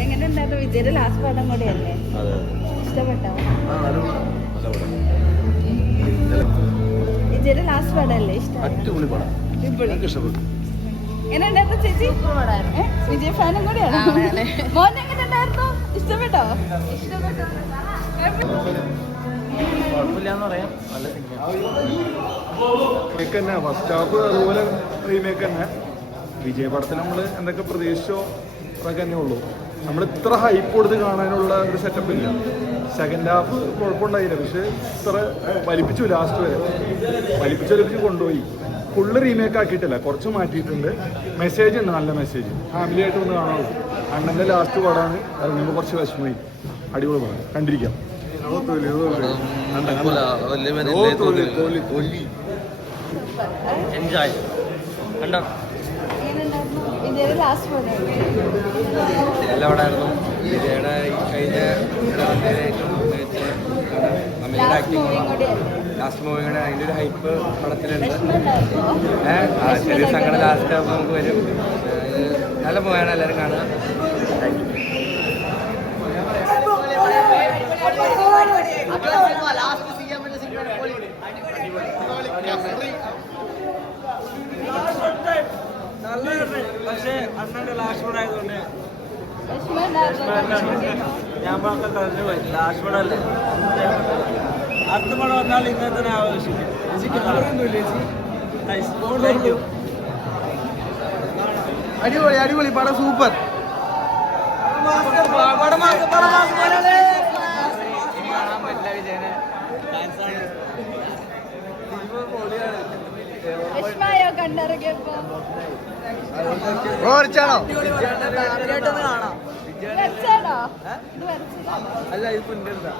എങ്ങനെയുണ്ടായിരുന്നു? വിജയുടെ ലാസ്റ്റ് പടം കൂടെയല്ലേ, ഇഷ്ടപ്പെട്ടോ? വിജയുടെ ലാസ്റ്റ് പടമല്ലേ ഇഷ്ടം? എങ്ങനെയുണ്ടായിരുന്നു ചേച്ചി? വിജയ് ഫാനും കൂടെയാണ്. മോൻ എങ്ങനെയുണ്ടായിരുന്നു? ഇഷ്ടപ്പെട്ടോ? ഫസ്റ്റ് ഹാഫ് അതുപോലെ റീമേക്ക് തന്നെ. വിജയ പടത്തിൽ നമ്മൾ എന്തൊക്കെ പ്രതീക്ഷിച്ചോ അതൊക്കെ തന്നെ ഉള്ളൂ. നമ്മൾ ഇത്ര ഹൈപ്പ് കൊടുത്ത് കാണാനുള്ള ഒരു സെറ്റപ്പ് ഇല്ല. സെക്കൻഡ് ഹാഫ് കുഴപ്പമുണ്ടായില്ല, പക്ഷെ ഇത്ര വലിപ്പിച്ചു, ലാസ്റ്റ് വരെ വലിപ്പിച്ച് കൊണ്ടുപോയി. ഫുള്ള് റീമേക്ക് ആക്കിയിട്ടില്ല, കുറച്ച് മാറ്റിയിട്ടുണ്ട്. മെസ്സേജ് ഉണ്ട്, നല്ല മെസ്സേജ്. ഫാമിലി ആയിട്ട് ഒന്ന് കാണാമോ. അണ്ണൻ്റെ ലാസ്റ്റ് പടമാണ്, ഇറങ്ങുമ്പോൾ കുറച്ച് വിഷമമായി. അടിപൊളി പടം, കണ്ടിരിക്കാം. എൻജോയ് കണ്ടോ? നല്ല പടമായിരുന്നു. വിജയുടെ കഴിഞ്ഞ ലാസ്റ്റ് മൂവി കൂടെ അതിൻ്റെ ഒരു ഹൈപ്പ് പടത്തിലുണ്ട്. ചെറിയ സങ്കടം ലാസ്റ്റ് ആകുമ്പോൾ നമുക്ക് വരും. നല്ല മൂവിയാണ്, എല്ലാവരും കാണുക. പക്ഷേ അണ്ണന്റെ ലാസ്റ്റ് പടം ആയതുകൊണ്ട് ഞാൻ പറഞ്ഞു പോയി. ലാസ്റ്റ് പടം അല്ലേ, അടുത്ത പടം വന്നാൽ ഇന്നത്തെ ആവശ്യമില്ല. അടിപൊളി അടിപൊളി പടം, സൂപ്പർ. കണ്ടിറങ്ങിയപ്പോ അല്ല ഇത് പുഞ്ചെടുത്താ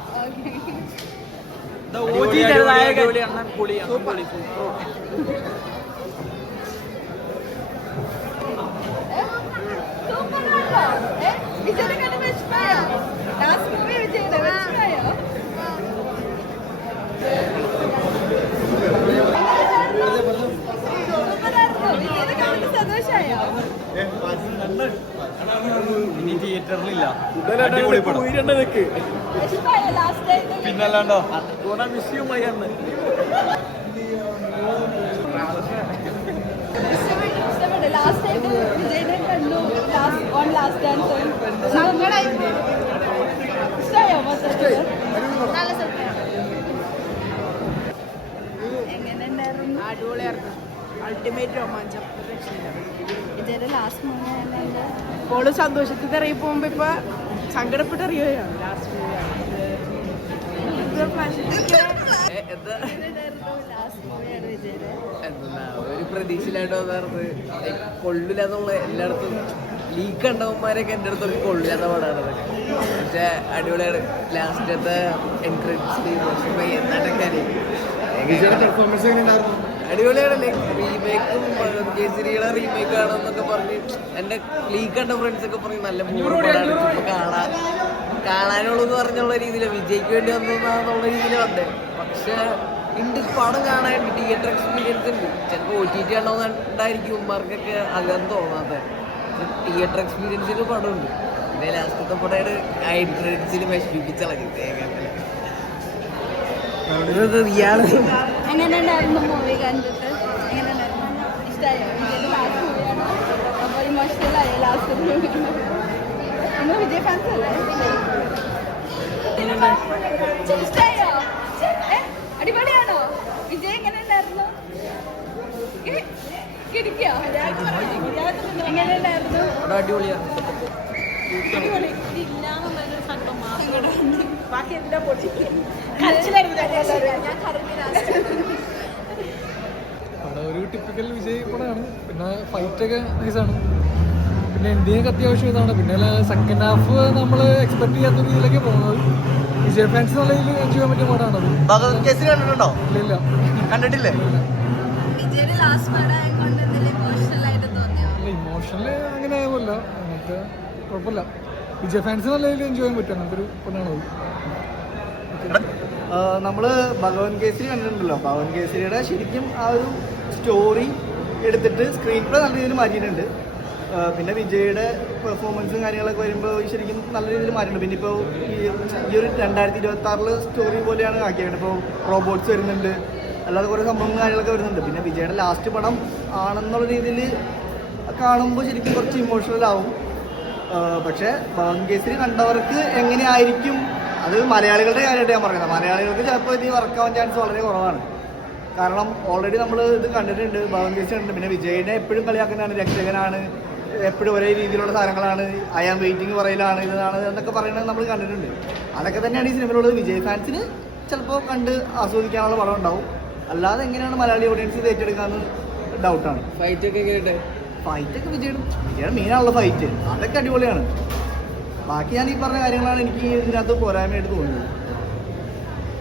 ഇനി തിയേറ്ററിലില്ല. പിന്നല്ലാണ്ടോ മിസ്യുമായി അന്ന് അടിപൊളിയായിരുന്നു. അൾട്ടിമേറ്റ് രോമാഞ്ചം. വിജയുടെ ലാസ്റ്റ് മൂവി ഓള് സന്തോഷത്തിൽ ഇറങ്ങി പോകുമ്പോ ഇപ്പൊ സങ്കടപ്പെട്ട് അറിയുകയാണ്. ലാസ്റ്റ് ഒരു പ്രതീക്ഷയിലായിട്ട് വന്നായിരുന്നു. കൊള്ളില്ലാന്നുള്ള എല്ലായിടത്തും ലീക്ക് ഉണ്ടാവുമാരൊക്കെ എൻ്റെ അടുത്തൊക്കെ കൊള്ളില്ലാത്ത പാടാണ്. പക്ഷെ അടിപൊളിയാണ്. ലാസ്റ്റത്തെ എൻട്രൻസ് എന്നാട്ടൊക്കെ അടിപൊളിയാണല്ലേ. റീമേക്കും കേസരിയുടെ റീമേക്ക് ആണെന്നൊക്കെ പറഞ്ഞ് എൻ്റെ ലീക്ക് കണ്ട ഫ്രണ്ട്സൊക്കെ പറഞ്ഞ് നല്ല മൂടാണ്. കാണാനുള്ളൂ എന്ന് പറഞ്ഞുള്ള രീതിയിൽ വിജയ്ക്ക് വേണ്ടി വന്നതെന്നുള്ള രീതിയിൽ വന്നേ. പക്ഷെ പടം കാണാൻ തിയേറ്റർ എക്സ്പീരിയൻസ് ഉണ്ട്. ചിലപ്പോൾ OTT ഉണ്ടായിരിക്കും ഉമ്മാർക്കൊക്കെ അങ്ങനെ തോന്നാത്ത. തിയേറ്റർ എക്സ്പീരിയൻസിന് പടമുണ്ട്. പിന്നെ ലാസ്റ്റത്തെ പടയുടെ ആ എൻട്രൻസിൽ വിഷമിപ്പിച്ചിളക്കി തേങ്ങ. എങ്ങനെയുണ്ടായിരുന്നു മൂവി കണ്ടിട്ട്? എങ്ങനെയുണ്ടായിരുന്നു? ഇഷ്ടമായോ? വിജയുടെ ലാസ്റ്റ് മൂവിയാണ്, അപ്പോൾ ഇമോഷണലായോ ലാസ്റ്റ് മൂവി? നിങ്ങൾ വിജയ് ഫാൻസ് അല്ലേ? ഇഷ്ടമായോ? അടിപൊളിയാണോ? വിജയ് എങ്ങനെയുണ്ടായിരുന്നു? കിടക്കോ? എങ്ങനെയുണ്ടായിരുന്നു? അടിപൊളിയാണ്. ബാക്കി എന്താ പൊടി ഒരു ടിപ്പിക്കൽ വിജയ് പടമാണ്. പിന്നെ ഫൈറ്റൊക്കെ നൈസാണ്. പിന്നെ എന്തിനൊക്കെ അത്യാവശ്യം ഇതാണ്. പിന്നെ സെക്കൻഡ് ഹാഫ് നമ്മൾ എക്സ്പെക്ട് ചെയ്യാത്ത രീതിയിലൊക്കെ പോകുന്നത്. വിജയ് ഫാൻസ് നല്ല രീതിയിൽ എൻജോയ് ചെയ്യാൻ പറ്റിയ പടമാണത്. കണ്ടിട്ടുണ്ടോ? ഇല്ല, കണ്ടിട്ടില്ലേ? ഇമോഷണല് അങ്ങനെ ആവുമല്ല, അങ്ങനത്തെ കുഴപ്പമില്ല. വിജയ് ഫാൻസ് നല്ല രീതിയിൽ എൻജോയ് ചെയ്യാൻ പറ്റും. അങ്ങനത്തെ ഒരു പടമാണത്. നമ്മൾ ഭഗവൻ കേസരി കണ്ടിട്ടുണ്ടല്ലോ. ഭഗവൻ കേസരിയുടെ ശരിക്കും ആ ഒരു സ്റ്റോറി എടുത്തിട്ട് സ്ക്രീൻ പ്ലേ നല്ല രീതിയിൽ മാറ്റിയിട്ടുണ്ട്. പിന്നെ വിജയുടെ പെർഫോമൻസും കാര്യങ്ങളൊക്കെ വരുമ്പോൾ ശരിക്കും നല്ല രീതിയിൽ മാറ്റിയിട്ടുണ്ട്. പിന്നെ ഇപ്പോൾ ഈ ഒരു 2026 സ്റ്റോറി പോലെയാണ് ആക്കിയത്. ഇപ്പോൾ റോബോട്ട്സ് വരുന്നുണ്ട്, അല്ലാതെ കുറേ സംഭവങ്ങളും കാര്യങ്ങളൊക്കെ വരുന്നുണ്ട്. പിന്നെ വിജയുടെ ലാസ്റ്റ് പടം ആണെന്നുള്ള രീതിയിൽ കാണുമ്പോൾ ശരിക്കും കുറച്ച് ഇമോഷണൽ ആവും. പക്ഷേ ബാങ്കേശ്വരി കണ്ടവർക്ക് എങ്ങനെയായിരിക്കും, അത് മലയാളികളുടെ കാര്യമായിട്ട് ഞാൻ പറയുന്നത്. മലയാളികൾക്ക് ചിലപ്പോൾ ഇത് വർക്കാവാൻ ചാൻസ് വളരെ കുറവാണ്. കാരണം ഓൾറെഡി നമ്മൾ ഇത് കണ്ടിട്ടുണ്ട്, ബാങ്കേശ്വരി കണ്ടിട്ടുണ്ട്. പിന്നെ വിജയിനെ എപ്പോഴും കളിയാക്കുന്നതാണ്, രക്ഷകനാണ്, എപ്പോഴും ഒരേ രീതിയിലുള്ള സാധനങ്ങളാണ്, ഐ ആം വെയിറ്റിംഗ് പറയലാണ്, ഇതാണ് എന്നൊക്കെ പറയുന്നത് നമ്മൾ കണ്ടിട്ടുണ്ട്. അതൊക്കെ തന്നെയാണ് ഈ സിനിമയിലുള്ളത്. വിജയ് ഫാൻസിന് ചിലപ്പോൾ കണ്ട് ആസ്വദിക്കാനുള്ള പടം ഉണ്ടാവും. അല്ലാതെ എങ്ങനെയാണ് മലയാളി ഓഡിയൻസ് ഇത് ഏറ്റെടുക്കാമെന്ന് ഡൗട്ടാണ്. ഫൈറ്റൊക്കെ എങ്ങനെയുണ്ട്? ഫൈറ്റൊക്കെ വിജയുടെ മെയിനാണുള്ള ഫൈറ്റ്, അതൊക്കെ അടിപൊളിയാണ്. ബാക്കി ഞാൻ ഈ പറഞ്ഞ കാര്യങ്ങളാണ് എനിക്ക് ഇതിനകത്ത് പോരായ്മയായിട്ട് തോന്നുന്നത്.